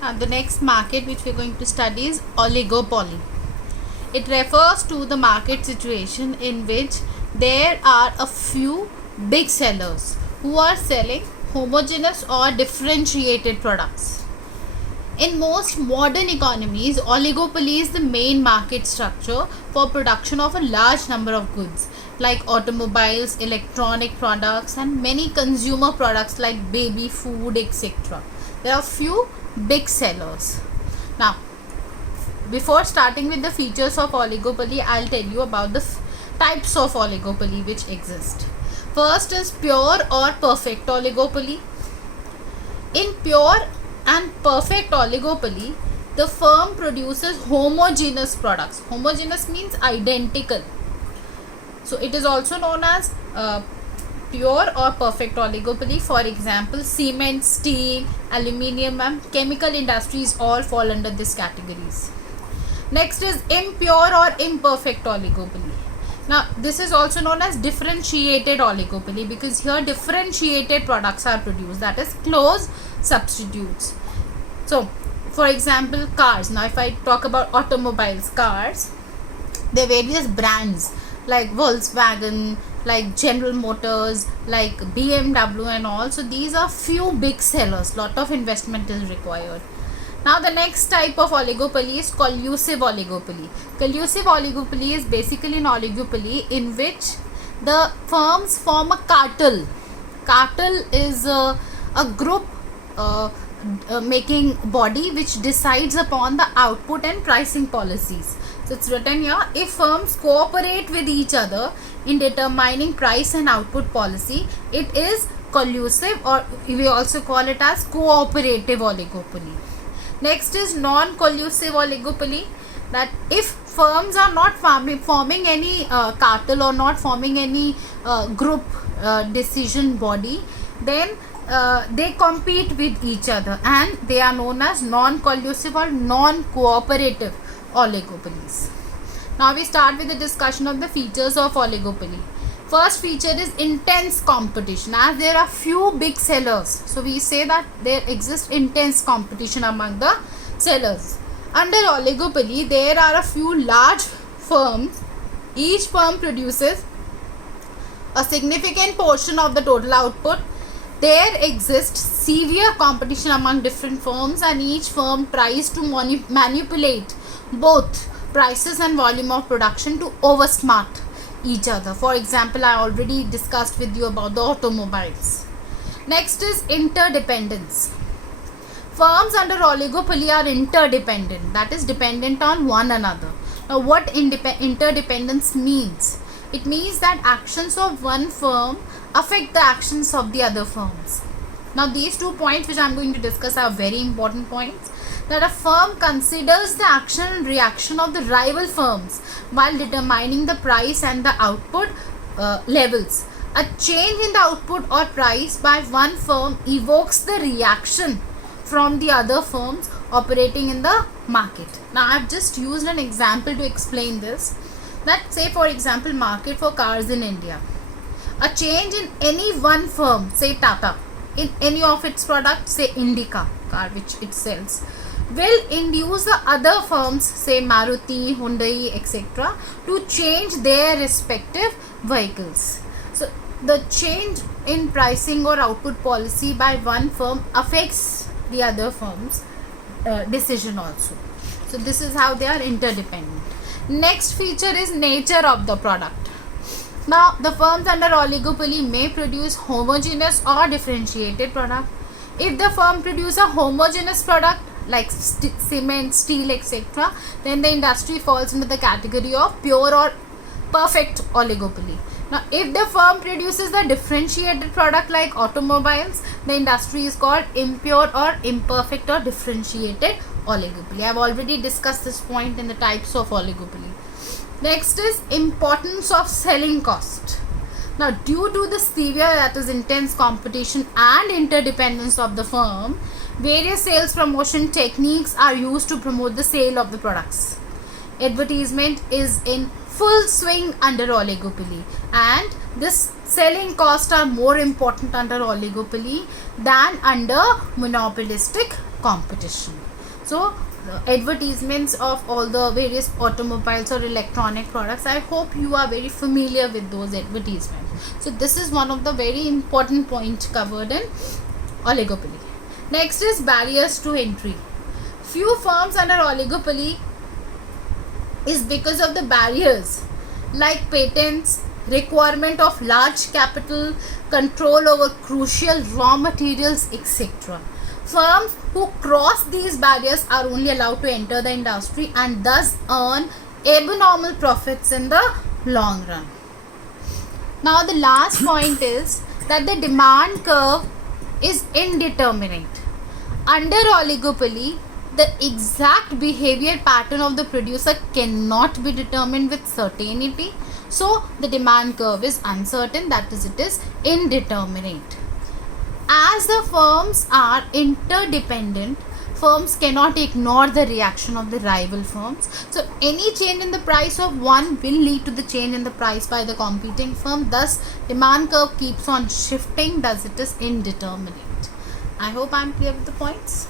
The next market which we are going to study is oligopoly. It refers to the market situation in which there are a few big sellers who are selling homogeneous or differentiated products. In most modern economies, oligopoly is the main market structure for production of a large number of goods like automobiles, electronic products, and many consumer products like baby food, etc. There are few big sellers. Now, before starting with the features of oligopoly, I'll tell you about the types of oligopoly which exist. First is pure or perfect oligopoly. In pure and perfect oligopoly, the firm produces homogeneous products. Homogeneous means identical. So it is also known as pure or perfect oligopoly. For example, cement, steel, aluminium and chemical industries all fall under this categories. Next is impure or imperfect oligopoly. Now this is also known as differentiated oligopoly because here differentiated products are produced, that is close substitutes. So for example, cars. Now if I talk about automobiles, cars, there are various brands like Volkswagen, like General Motors, like BMW and all. So these are few big sellers. Lot of investment is required. Now the next type of oligopoly is collusive oligopoly. Collusive oligopoly is basically an oligopoly in which the firms form a cartel. Cartel is a group making body which decides upon the output and pricing policies. So it's written here, if firms cooperate with each other in determining price and output policy, it is collusive, or we also call it as cooperative oligopoly. Next is non-collusive oligopoly, that if firms are not forming any cartel or not forming any group decision body, then they compete with each other and they are known as non-collusive or non-cooperative oligopolies. Now we start with the discussion of the features of oligopoly. First feature is intense competition. As there are few big sellers, so we say that there exists intense competition among the sellers. Under oligopoly, there are a few large firms. Each firm produces a significant portion of the total output. There exists severe competition among different firms and each firm tries to manipulate both prices and volume of production to oversmart each other. For example, I already discussed with you about the automobiles. Next is interdependence. Firms under oligopoly are interdependent, that is dependent on one another. Now what interdependence means? It means that actions of one firm affect the actions of the other firms. Now these 2 points which I am going to discuss are very important points. That a firm considers the action and reaction of the rival firms while determining the price and the output levels. A change in the output or price by one firm evokes the reaction from the other firms operating in the market. Now I have just used an example to explain this. That say for example, market for cars in India. A change in any one firm, say Tata, in any of its products, say Indica car which it sells, will induce the other firms, say Maruti, Hyundai, etc., to change their respective vehicles. So the change in pricing or output policy by one firm affects the other firm's decision also. So this is how they are interdependent. Next feature is nature of the product. Now the firms under oligopoly may produce homogeneous or differentiated product. If the firm produces a homogeneous product like cement, steel, etc., then the industry falls into the category of pure or perfect oligopoly. Now if the firm produces a differentiated product like automobiles, the industry is called impure or imperfect or differentiated oligopoly. I have already discussed this point in the types of oligopoly. Next is importance of selling cost. Now due to the severe, that is intense competition and interdependence of the firm, various sales promotion techniques are used to promote the sale of the products. Advertisement is in full swing under oligopoly, and this selling costs are more important under oligopoly than under monopolistic competition. So advertisements of all the various automobiles or electronic products, I hope you are very familiar with those advertisements. So this is one of the very important points covered in oligopoly. Next is barriers to entry. Few firms under oligopoly is because of the barriers like patents, requirement of large capital, control over crucial raw materials, etc. Firms who cross these barriers are only allowed to enter the industry and thus earn abnormal profits in the long run. Now the last point is that the demand curve is indeterminate. Under oligopoly, the exact behavior pattern of the producer cannot be determined with certainty. So the demand curve is uncertain, that is, it is indeterminate. As the firms are interdependent, firms cannot ignore the reaction of the rival firms. So any change in the price of one will lead to the change in the price by the competing firm. Thus demand curve keeps on shifting, thus it is indeterminate. I hope I am clear with the points.